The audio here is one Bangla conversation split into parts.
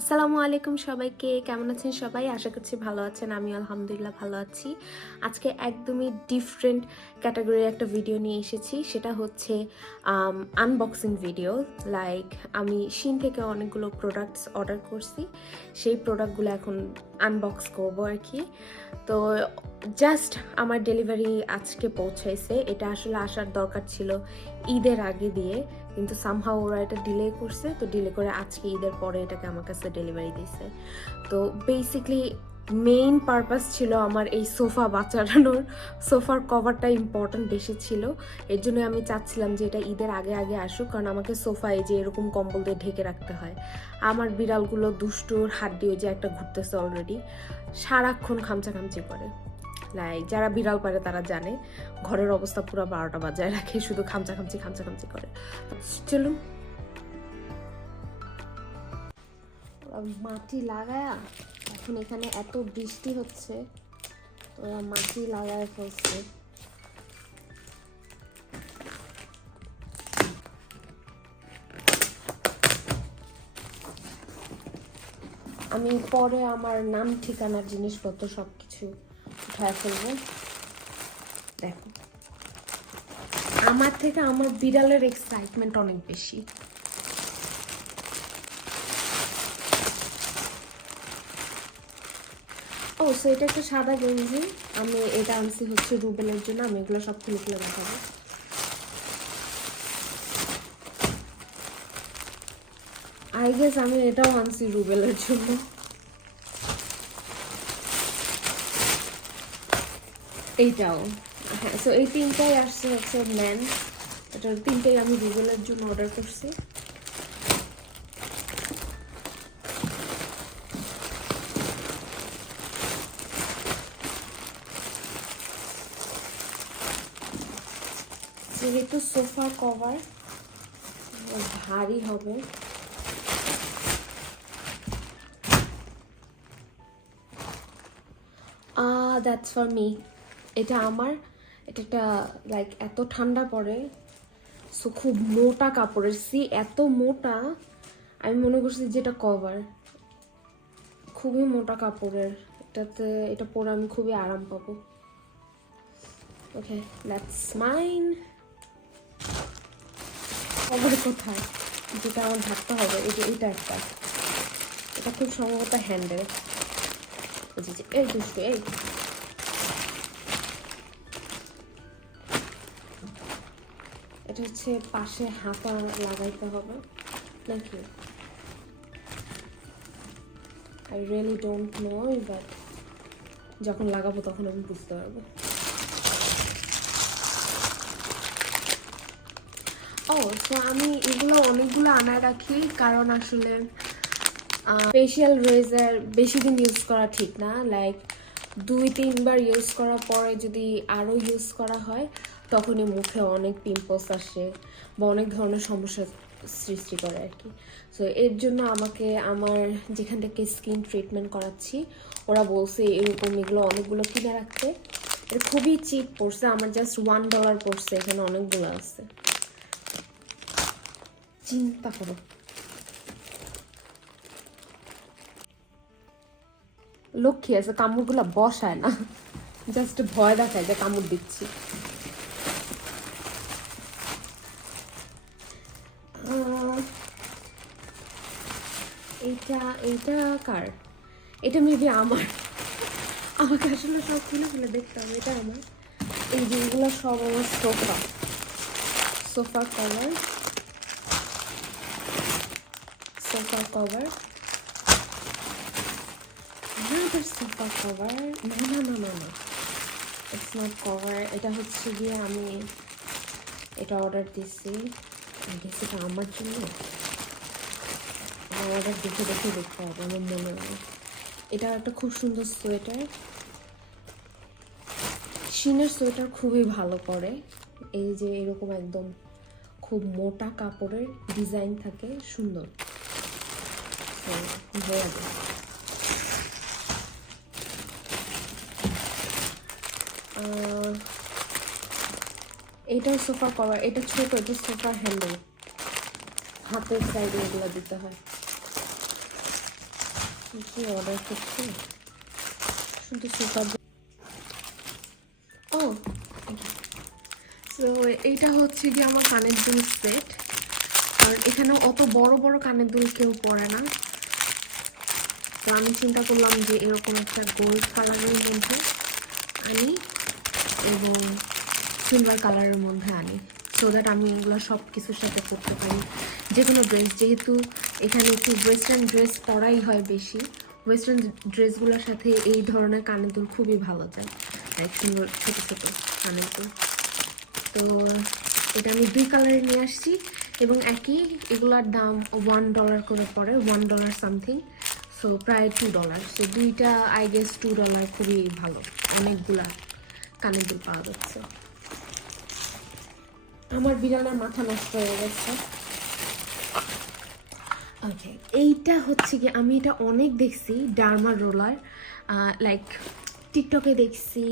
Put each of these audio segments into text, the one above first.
আসসালামু আলাইকুম সবাইকে, কেমন আছেন সবাই? আশা করছি ভালো আছেন। আমি আলহামদুলিল্লাহ ভালো আছি। আজকে একদমই ডিফারেন্ট ক্যাটাগরির একটা ভিডিও নিয়ে এসেছি। সেটা হচ্ছে আনবক্সিং ভিডিও। লাইক আমি শিন থেকে অনেকগুলো প্রোডাক্টস অর্ডার করছি, সেই প্রোডাক্টগুলো এখন আনবক্স করবো আর কি। তো জাস্ট আমার ডেলিভারি আজকে পৌঁছাইছে। এটা আসলে আসার দরকার ছিল ঈদের আগে দিয়ে, কিন্তু সামহাও ওরা এটা ডিলে করছে। তো ডিলে করে আজকে ঈদের পরে এটাকে আমার কাছে ডেলিভারি দিছে। তো বেসিকলি মেইন পারপাস ছিল আমার এই সোফা বাঁচানোর। সোফার কভারটা ইম্পর্টেন্ট বেশি ছিল, এর জন্য আমি চাচ্ছিলাম যে এটা ঈদের আগে আগে আসুক, কারণ আমাকে সোফায় যে এরকম কম্বল দিয়ে ঢেকে রাখতে হয়। আমার বিড়ালগুলো দুষ্টুর হাড্ডিও যে একটা ঘুরতেছে অলরেডি, সারাক্ষণ খামচাখামচি করে। লাইক যারা বিড়াল পারে তারা জানে ঘরের অবস্থা পুরো 12টা বাজায় রাখে, শুধু খামচাখামচি করে। চলুন মাটি লাগায়া, এখন এখানে এত বৃষ্টি হচ্ছে, ওরা মাটি লাগায় ফেলছে। আমি পরে আমার নাম ঠিকানার জিনিসপত্র সবকিছু উঠায় ফেলবো। দেখো, আমার থেকে আমার বিড়ালের এক্সাইটমেন্ট অনেক বেশি। ও সো এটা একটা সাদা গেঞ্জি, আমি এটা আনছি হচ্ছে রুবেলের জন্য। আমি এগুলো সব খুলে খুলে দেখাবো। আই গেস আমি এটাও আনছি রুবেলের জন্য। এইটাও, হ্যাঁ। সো এই তিনটাই আসছে হচ্ছে ম্যান। এটার তিনটাই আমি রুবেলের জন্য অর্ডার করছি। যেহেতু সোফা কভার ভারী হবে, দ্যাটস ফর মি। এটা আমার, এটা একটা লাইক এত ঠান্ডা পড়ে, সো খুব মোটা কাপড়ের। এত মোটা, আমি মনে করছি যেটা কভার, খুবই মোটা কাপড়ের। এটাতে এটা পরে আমি খুবই আরাম পাবো। ওকে, দ্যাটস মাইন। কভার কোথায় যেটা আমার ঢাকতে হবে? এটা একটা, এটা খুব সম্ভবত হ্যান্ডেল। এই দুষ্টু, এই এটা হচ্ছে পাশে হাতা লাগাইতে হবে নাকি? I really don't know, but যখন লাগাবো তখন আমি বুঝতে পারবো। ও সো আমি এগুলো অনেকগুলো আনায় রাখি, কারণ আসলে ফেশিয়াল রেজার বেশি দিন ইউজ করা ঠিক না। লাইক 2-3বার ইউজ করার পরে যদি আরও ইউজ করা হয়, তখনই মুখে অনেক পিম্পলস আসে বা অনেক ধরনের সমস্যার সৃষ্টি করে আর কি। সো এর জন্য আমাকে আমার যেখান থেকে স্কিন ট্রিটমেন্ট করাচ্ছি, ওরা বলছে এরকম এগুলো অনেকগুলো কিনে রাখতে। এটা খুবই চিপ পড়ছে, আমার জাস্ট $1 পড়ছে। এখানে অনেকগুলো আছে, চিন্তা করো। লক্ষ্মী আছে, কামড়গুলো বসায় না, জাস্ট ভয় দেখায় যে কামড় দিচ্ছি। এইটা এইটা কার? এটা মেবি আমার। আমাকে আসলে সব খুলে খুলে দেখতে হবে। এটা আমার, এই যেগুলো সব আমার sofa cover, sofa cover, sofa cover. না, ইটস নট কভার। এটা হচ্ছে গিয়ে আমি এটা অর্ডার দিচ্ছি, এটা আমার জন্য। আমার অর্ডার দেখে দেখতে হবে, আমার মনে হয়। এটা একটা খুব সুন্দর সোয়েটার। শিনের সোয়েটার খুবই ভালো করে। এই যে এরকম একদম খুব মোটা কাপড়ের ডিজাইন থাকে, সুন্দর। এইটাও সোফা কভার। এটা ছোট, এটা সোফার হ্যান্ডেল, হাতের সাইডে এগুলো দিতে হয়। কি অর্ডার করছি শুধু সুপার। ও সো এইটা হচ্ছে কি আমার কানের দুল সেট, কারণ এখানে অত বড় বড় কানের দুল কেউ পরে না। তো আমি চিন্তা করলাম যে এরকম একটা গোল্ড কালারের মধ্যে আনি এবং সিলভার কালারের মধ্যে আনি, সো দ্যাট আমি এগুলো সব কিছুর সাথে পরতে পারি। যে কোনো ড্রেস, যেহেতু এখানে একটু ওয়েস্টার্ন ড্রেস পরাই হয় বেশি, ওয়েস্টার্ন ড্রেসগুলোর সাথে এই ধরনের কানের দুল খুবই ভালো যায়, এক সুন্দর ছোটো ছোটো কানের দুল। তো এটা আমি 2 কালারে নিয়ে আসছি এবং একই, এগুলোর দাম $1 করে পড়ে, $1 সামথিং, সো প্রায় $2। সো দুইটা আই গেস $2, খুবই ভালো, অনেকগুলা কানের দুল পাওয়া যাচ্ছে। আমার বিড়ালের মাথা নষ্ট হয়ে গেছে। ওকে, এইটা হচ্ছে কি, আমি এটা অনেক দেখছি, ডার্মা রোলার, লাইক টিকটকে দেখছি,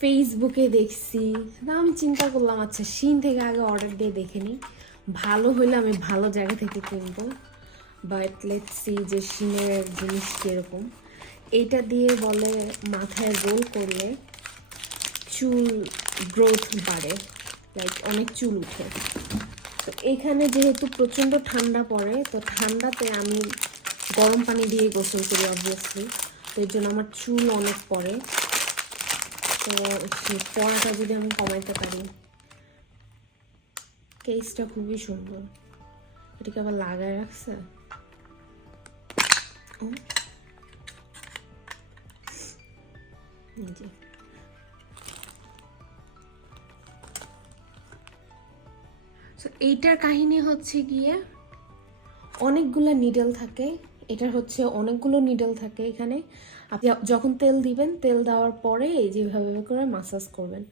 ফেসবুকে দেখছি। না আমি চিন্তা করলাম আচ্ছা শিন থেকে আগে অর্ডার দিয়ে দেখে নিই, ভালো হলে আমি ভালো জায়গা থেকে কিনবো। বাট লেটস সি যে শিনের জিনিস কীরকম। এইটা দিয়ে বলে মাথায় রোল করলে চুল গ্রোথ বাড়ে, লাইক অনেক চুল উঠে। তো এখানে যেহেতু প্রচণ্ড ঠান্ডা পড়ে, তো ঠান্ডাতে আমি গরম পানি দিয়ে গোসল করি অবভিয়াসলি, তো এর জন্য আমার চুল অনেক পড়ে। তো সেই পড়াটা যদি আমি কমাইতে পারি। কেসটা খুবই সুন্দর, এটাকে আবার লাগায় রাখছে। জি, এইটার কাহিনী হচ্ছে গিয়ে অনেকগুলো নিডল থাকে, এটার হচ্ছে অনেকগুলো নিডল থাকে এখানে। আপনি যখন তেল দিবেন, তেল দেওয়ার পরে এই যেভাবে করে মাসাজ করবেন,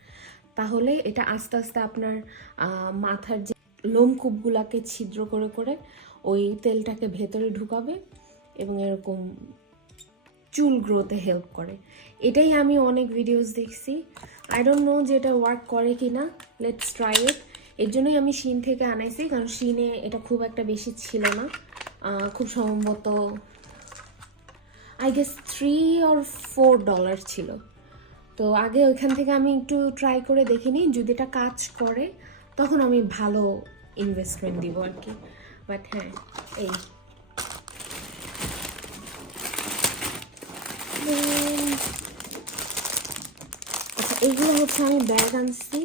তাহলে এটা আস্তে আস্তে আপনার মাথার যে লোমকূপগুলাকে ছিদ্র করে করে ওই তেলটাকে ভেতরে ঢুকাবে এবং এরকম চুল গ্রোথে হেল্প করে। এটাই আমি অনেক ভিডিওস দেখছি, আই ডোন্ট নো যে এটা ওয়ার্ক করে কি না, লেটস ট্রাই ইট। এর জন্যই আমি শিন থেকে আনাইছি, কারণ শিনে এটা খুব একটা বেশি ছিল না, খুব সম্ভবত আই গেস $3 or $4 ছিল। তো আগে ওইখান থেকে আমি একটু ট্রাই করে দেখিনি, যদি এটা কাজ করে তখন আমি ভালো ইনভেস্টমেন্ট দিব আর কি। বাট হ্যাঁ, এই আচ্ছা, এগুলো হচ্ছে আমি ব্যাগ আনছি,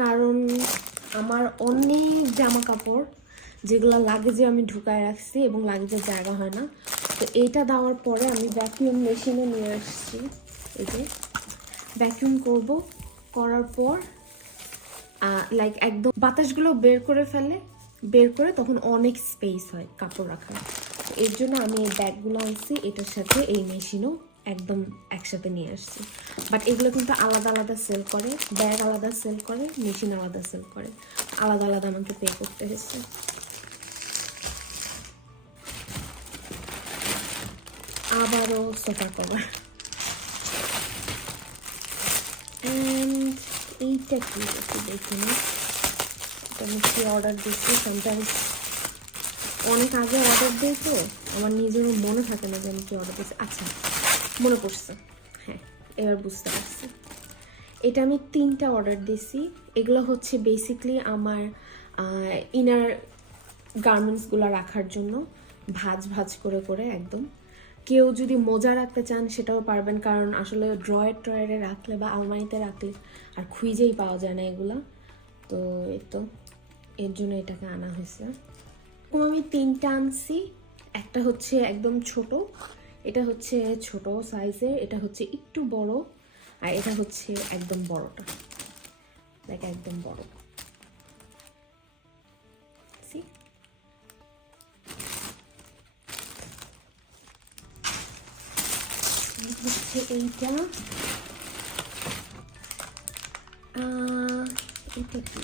কারণ আমার অনেক জামা কাপড় যেগুলো লাগেজে আমি ঢুকায় রাখছি এবং লাগেজের জায়গা হয় না। তো এইটা দেওয়ার পরে আমি ভ্যাকুয়াম মেশিনে নিয়ে আসছি, এই যে ভ্যাকুয়াম করব, করার পর লাইক একদম বাতাসগুলো বের করে ফেলে, বের করে তখন অনেক স্পেস হয় কাপড় রাখার। এর জন্য আমি এই ব্যাগগুলো আনছি, এটার সাথে এই মেশিনও একদম একসাথে নিয়ে আসছি। বাট এগুলো কিন্তু আলাদা আলাদা সেল করে, ব্যাগ আলাদা সেল করে, মেশিন আলাদা সেল করে, আলাদা আলাদা আমাকে পে করতে হয়েছে। আবারও সোফা কভার, এইটা কি একটু দেখিনি, আমি কি অর্ডার দিচ্ছি। সামটাইমস অনেক আগে অর্ডার দিই তো আমার নিজেরও মনে থাকে না যে আমি কি অর্ডার দিচ্ছি। আচ্ছা মনে পড়ছে, হ্যাঁ এবার বুঝতে পারছি। এটা আমি 3টা অর্ডার দিছি। এগুলো হচ্ছে বেসিকলি আমার ইনার গার্মেন্টসগুলো রাখার জন্য, ভাঁজ ভাঁজ করে করে একদম। কেউ যদি মোজা রাখতে চান সেটাও পারবেন, কারণ আসলে ড্রয়ার ট্রয়ারে রাখলে বা আলমারিতে রাখলে আর খুঁজেই পাওয়া যায় না এগুলা। তো এই তো এর জন্য এটাকে আনা হয়েছে। আমি 3টা আনছি, একটা হচ্ছে একদম ছোট, এটা হচ্ছে ছোট সাইজের, এটা হচ্ছে একটু বড়, আর এটা হচ্ছে একদম বড়টা, লাইক একদম বড়। হচ্ছে এইটা, এটা কি,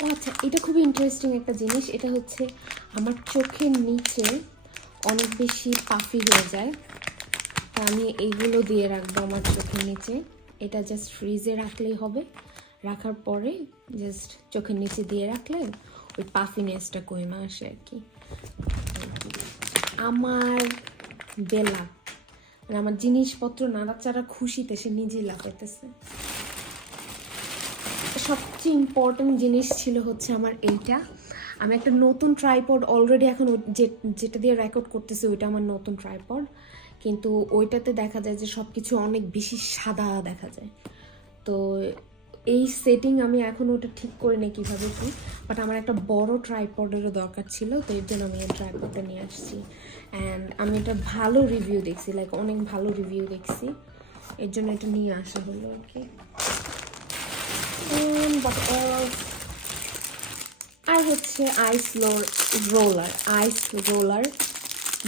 ও আচ্ছা এটা খুবই ইন্টারেস্টিং একটা জিনিস। এটা হচ্ছে আমার চোখের নিচে অনেক বেশি পাফি হয়ে যায়, তা আমি এইগুলো দিয়ে রাখবো আমার চোখের নিচে। এটা জাস্ট ফ্রিজে রাখলেই হবে, রাখার পরে জাস্ট চোখের নিচে দিয়ে রাখলে ওই পাফিনেসটা কমে আসে আর কি। আমার বেলা, মানে আমার জিনিসপত্র নাড়াচাড়া খুশিতে সে নিজেই লাফাইতেছে। সবচেয়ে ইম্পর্টেন্ট জিনিস ছিল হচ্ছে আমার এইটা। আমি একটা নতুন ট্রাইপড অলরেডি এখন যেটা দিয়ে রেকর্ড করতেছি ওইটা আমার নতুন ট্রাইপড, কিন্তু ওইটাতে দেখা যায় যে সব কিছু অনেক বেশি সাদা দেখা যায়। তো এই সেটিং আমি এখন ওটা ঠিক করে নিই কীভাবে কি, বাট আমার একটা বড় ট্রাইপডেরও দরকার ছিল, তো এর জন্য আমি এই ট্রাইপডটা নিয়ে আসছি। অ্যান্ড আমি এটা ভালো রিভিউ দেখছি, লাইক অনেক ভালো রিভিউ দেখছি, এর জন্য এটা নিয়ে আসা হলো আর কি। আর হচ্ছে আইস রোলার।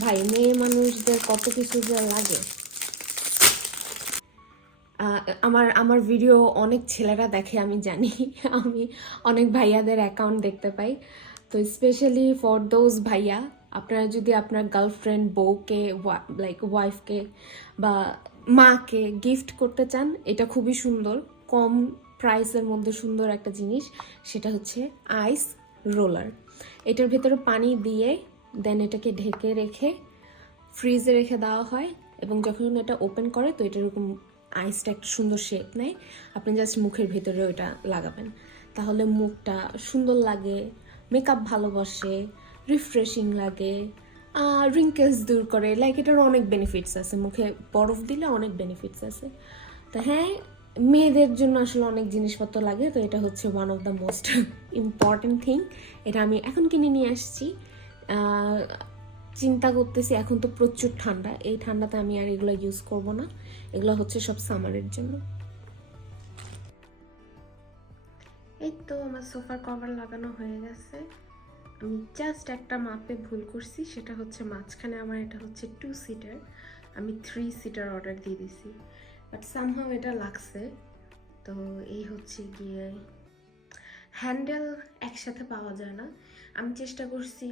ভাই মেয়ে মানুষদের কত কিছু যে লাগে। আমার ভিডিও অনেক ছেলেরা দেখে আমি জানি, আমি অনেক ভাইয়াদের অ্যাকাউন্ট দেখতে পাই। তো স্পেশালি ফর দোজ ভাইয়া, আপনারা যদি আপনার গার্লফ্রেন্ড, বউকে, লাইক ওয়াইফকে বা মাকে গিফট করতে চান, এটা খুবই সুন্দর, কম প্রাইসের মধ্যে সুন্দর একটা জিনিস, সেটা হচ্ছে আইস রোলার। এটার ভেতরে পানি দিয়ে দেন এটাকে ঢেকে রেখে ফ্রিজে রেখে দেওয়া হয়, এবং যখন এটা ওপেন করে তো এটা এরকম আইসটা একটা সুন্দর শেপ নেয়। আপনি জাস্ট মুখের ভেতরে ওটা লাগাবেন, তাহলে মুখটা সুন্দর লাগে, মেকআপ ভালো বসে, রিফ্রেশিং লাগে, রিঙ্কেলস দূর করে, লাইক এটার অনেক বেনিফিটস আছে, মুখে বরফ দিলে অনেক বেনিফিটস আছে। তো হ্যাঁ, মেয়েদের জন্য আসলে অনেক জিনিসপত্র লাগে, তো এটা হচ্ছে one of the most important thing. এটা আমি এখন কিনে নিয়ে আসছি। চিন্তা করতেছি, এখন তো প্রচুর ঠান্ডা, এই ঠান্ডাতে আমি আর এগুলো ইউজ করব না, এগুলো হচ্ছে সব সামারের জন্য। এই তো আমার সোফার কভার লাগানো হয়ে গেছে। আমি জাস্ট একটা মাপে ভুল করছি, সেটা হচ্ছে মাঝখানে আমার এটা হচ্ছে 2 সিটার, আমি 3 সিটার অর্ডার দিয়ে দিছি, বাট সামহাও এটা লাগছে। তো এই হচ্ছে গিয়ে হ্যান্ডেল একসাথে পাওয়া যায় না, আমি চেষ্টা করছি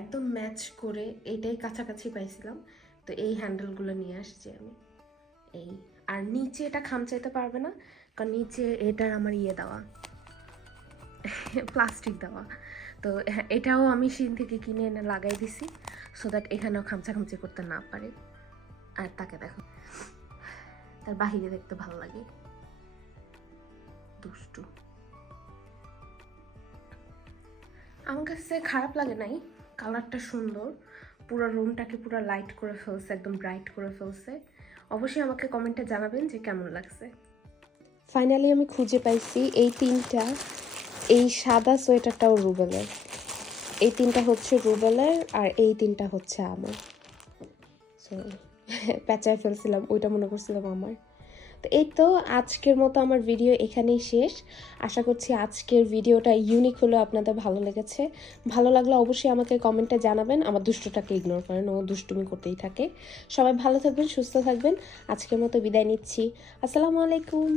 একদম ম্যাচ করে, এইটাই কাছাকাছি পাইছিলাম, তো এই হ্যান্ডেলগুলো নিয়ে আসছি আমি। এই আর নিচে এটা খামচাইতে পারবে না, কারণ নিচে এটার আমার ইয়ে দেওয়া, প্লাস্টিক দেওয়া। তো এটাও আমি শিন থেকে কিনে এনে লাগাই দিছি, সো দ্যাট এখানেও খামচি করতে না পারে। আর তাকে দেখো, তার বাহিরে দেখতে ভালো লাগে, দুষ্টু। আমার কাছে খারাপ লাগে নাই, কালারটা সুন্দর, পুরো রুমটাকে পুরো লাইট করে ফেলছে, একদম ব্রাইট করে ফেলছে। অবশ্যই আমাকে কমেন্টে জানাবেন যে কেমন লাগছে। ফাইনালি আমি খুঁজে পাইছি এই তিনটা, এই সাদা সোয়েটারটাও রুবেলের, এই তিনটা হচ্ছে রুবেলের, আর এই তিনটা হচ্ছে আমার। সরি, পেঁচায় ফেলছিলাম, ওইটা মনে করছিলাম আমার। তো এই তো আজকের মতো আমার ভিডিও এখানেই শেষ। আশা করছি আজকের ভিডিওটা ইউনিক হলেও আপনাদের ভালো লেগেছে। ভালো লাগলে অবশ্যই আমাকে কমেন্টে জানাবেন। আমার দুষ্টটাকে ইগনোর করেন, ও দুষ্টুমি করতেই থাকে। সবাই ভালো থাকবেন, সুস্থ থাকবেন। আজকের মতো বিদায় নিচ্ছি। আসসালামু আলাইকুম।